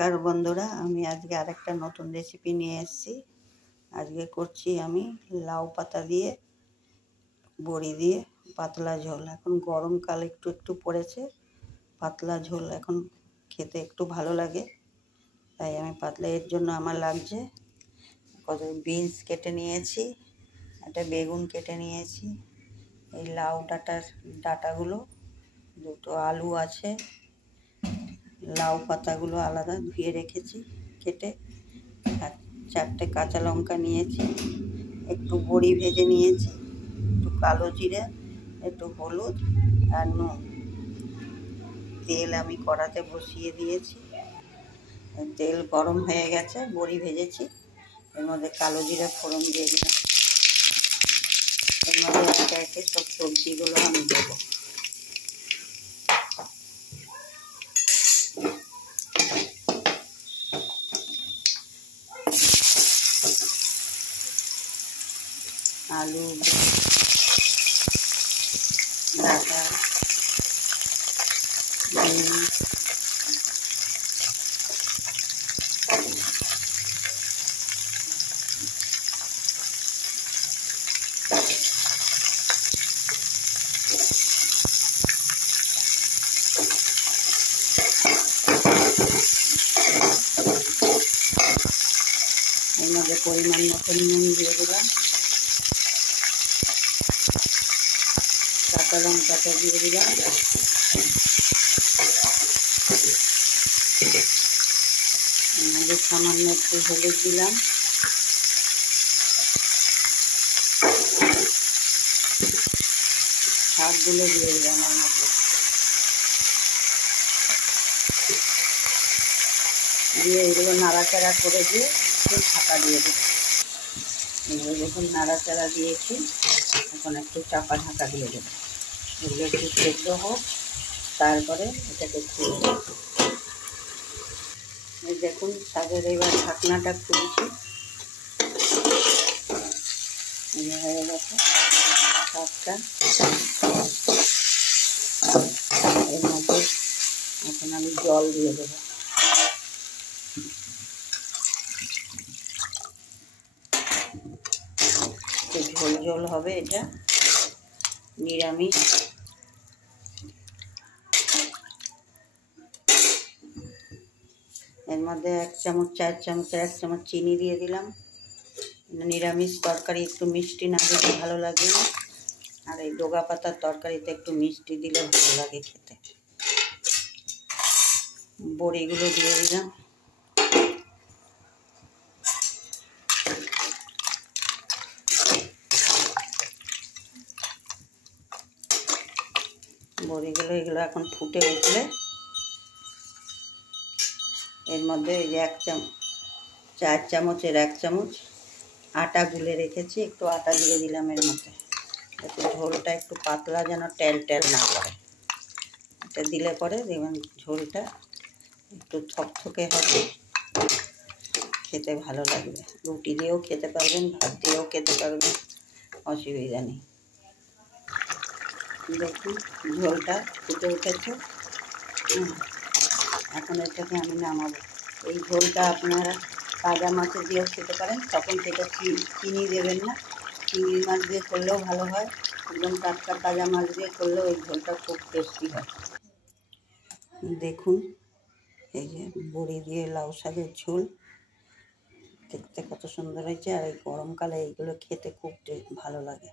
নমস্কার বন্ধুরা, আমি আজকে আরেকটা নতুন রেসিপি নিয়ে এসেছি। আজকে করছি আমি লাউ পাতা দিয়ে বড়ি দিয়ে পাতলা ঝোল। এখন গরমকাল একটু একটু পড়েছে, পাতলা ঝোল এখন খেতে একটু ভালো লাগে, তাই আমি পাতলা এর জন্য আমার লাগছে কত বিনস কেটে নিয়েছি, একটা বেগুন কেটে নিয়েছি, এই লাউ ডাটাগুলো, দুটো আলু আছে, লাউ পাতাগুলো আলাদা ধুয়ে রেখেছি কেটে, আর 4টে কাঁচা লঙ্কা নিয়েছি, একটু বড়ি ভেজে নিয়েছি, একটু কালো জিরে, একটু হলুদ আর নুন। তেল আমি কড়াতে বসিয়ে দিয়েছি, তেল গরম হয়ে গেছে, বড়ি ভেজেছি, এর মধ্যে কালো জিরে ফোড়ন দিয়ে দিলাম। এর মধ্যে একে একে সব সবজিগুলো আমি দেবো। আলু, ডাটা, বিনস, এর মধ্যে পরিমাণ মতো নুন দিয়ে দিলাম, কাঁচা লঙ্কাটা দিয়ে দিলাম, এর মধ্যে সামান্য একটু হলুদ দিলাম, শাকগুলো দিয়ে দিলাম এর মধ্যে, দিয়ে এগুলো নাড়াচাড়া করে দিয়ে একটু ঢাকা দিয়ে দেবো। এগুলো যখন নাড়াচাড়া দিয়েছি, এখন একটু চাপা ঢাকা দিয়ে দেবো, এগুলো একটু সেদ্ধ হোক, তারপরে এটাকে খুলে দেবো। এই দেখুন শাকের এবার ঢাকনাটা খুলছি, হয়ে গেছে শাকটা। এর মধ্যে এখন আমি জল দিয়ে দেবো, ঝোল ঝোল হবে, এটা নিরামিষ। এর মধ্যে 1 চামচ 4 চামচের 1 চামচ চিনি দিয়ে দিলাম। নিরামিষ তরকারি একটু মিষ্টি না দিলে ভালো লাগে না, আর এই ডোগা পাতার তরকারিতে একটু মিষ্টি দিলে ভালো লাগে খেতে। বড়িগুলো দিয়ে দিলাম, বড়িগুলো এগুলো এখন ফুটে উঠলে এর মধ্যে ওই যে 4 চামচের 1 চামচ আটা গুলে রেখেছি, একটু আটা দিয়ে দিলাম এর মধ্যে, যাতে ঝোলটা একটু পাতলা যেন টেল না করে। এটা দিলে পরে দেখবেন ঝোলটা একটু থকথকে হবে, খেতে ভালো লাগবে। রুটি দিয়েও খেতে পারবেন, ভাত দিয়েও খেতে পারবেন, অসুবিধা নেই। দেখুন ঝোলটা ফুটে উঠেছে, এখন এটাকে আমি নামাবো। এই ঝোলটা আপনারা তাজা মাছে দিয়েও খেতে পারেন, তখন সেটা চিনি দেবেন না, চিংড়ি মাছ দিয়ে করলেও ভালো হয়, একদম টাটকা তাজা মাছ দিয়ে করলেও এই ঝোলটা খুব টেস্টি হয়। দেখুন এই যে বড়ি দিয়ে লাউ শাকের ঝোল দেখতে কত সুন্দর হয়েছে, আর এই গরমকালে এইগুলো খেতে খুব ভালো লাগে।